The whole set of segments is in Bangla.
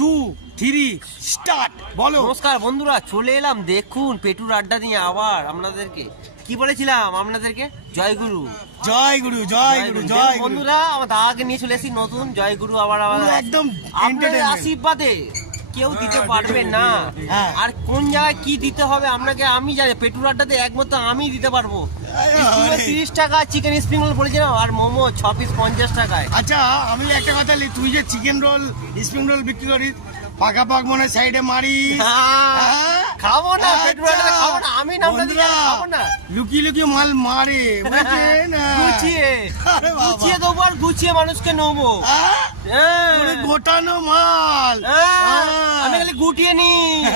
2, 3 স্টার্ট। বলো। নমস্কার বন্ধুরা, চলে এলাম দেখুন পেটুর আড্ডা নিয়ে আবার আপনাদেরকে। কি বলেছিলাম আপনাদেরকে? জয়গুরু জয় গুরু, জয় গুরু, জয় গুরু। বন্ধুরা, আমার দাদাকে নিয়ে চলে এসেছি নতুন জয়গুরু আবার একদম আপনাদের entertainment। আশীর্বাদে কেউ দিতে পারবে না। হ্যাঁ। আর কোন জায়গায় কি দিতে হবে আপনাকে আমি জানি, পেটুর আড্ডাতে একমাত্র আমি দিতে পারবো। আরে। 30 টাকা চিকেন স্প্রিং রোল বলেছিলাম, আর মোমো 6 পিস 50 টাকায়। আচ্ছা, আমি একটা কথা বলি, তুই যে চিকেন রোল, স্প্রিং রোল বিক্রি করিস, পাকা পাক মনে সাইডে মারিস। হ্যাঁ? খাবো না, আচ্ছা। পেটুর আড্ডাতে খাবো না, আমি নামটা দিলে বন্ধুরা, খাবো না। লুকিয়ে লুকিয়ে মাল মারে, বুঝছেন? গুছিয়ে আরে বাবা। গুছিয়ে দেবো আর গুছিয়ে মানুষকে নেবো। হ্যাঁ? হ্যাঁ। পুরো গোটানো মাল। হ্যাঁ, হ্যাঁ। আমি খালি গুটিয়ে নি,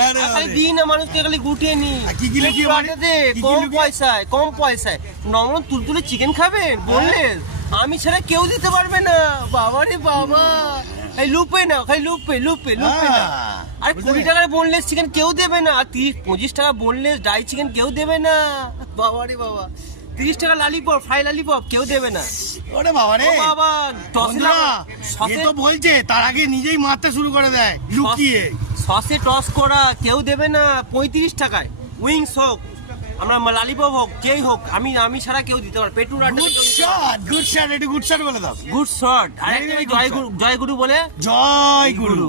আরে খালি আরে। দিই না মানুষকে, খালি গুটিয়ে নি। আর কি কি লুকিয়ে মারি? কি কি কম লুকিয়ে? পয়সায়, কম পয়সায় নরম তুলতুলে চিকেন খাবেন বললেন, আমি ছাড়া কেউ দিতে পারবে না। বাবা রে বাবা, এই লুপে না, খালি লুপে লুপে লুপে না। হ্যাঁ, আর বুঝলে? 20 টাকার বোনলেস চিকেন কেউ দেবে না, আর 30-25 টাকা বোনলেস ড্রাই চিকেন কেউ দেবে না। বাবা রে বাবা, 30 টাকা লালিপপ, ফ্রাই লালিপপ কেউ দেবে না। ওরে বাবা রে। ও বাবা, বন্ধুরা, এ তো বলছে তার আগে নিজেই মারতে শুরু করে দেয় লুকিয়ে। সসে টস করা কেউ দেবে না 35 টাকায়। উইংস হোক, আমরা লালিপপ হোক, যেই হোক, আমি ছাড়া কেউ দিতে পারবে। পেটুর গুড শট, গুড শট, একটু গুড শট বলে দাও। Good shot. আর Very, একটা very good জয়গুরু বলে জয় গুরু।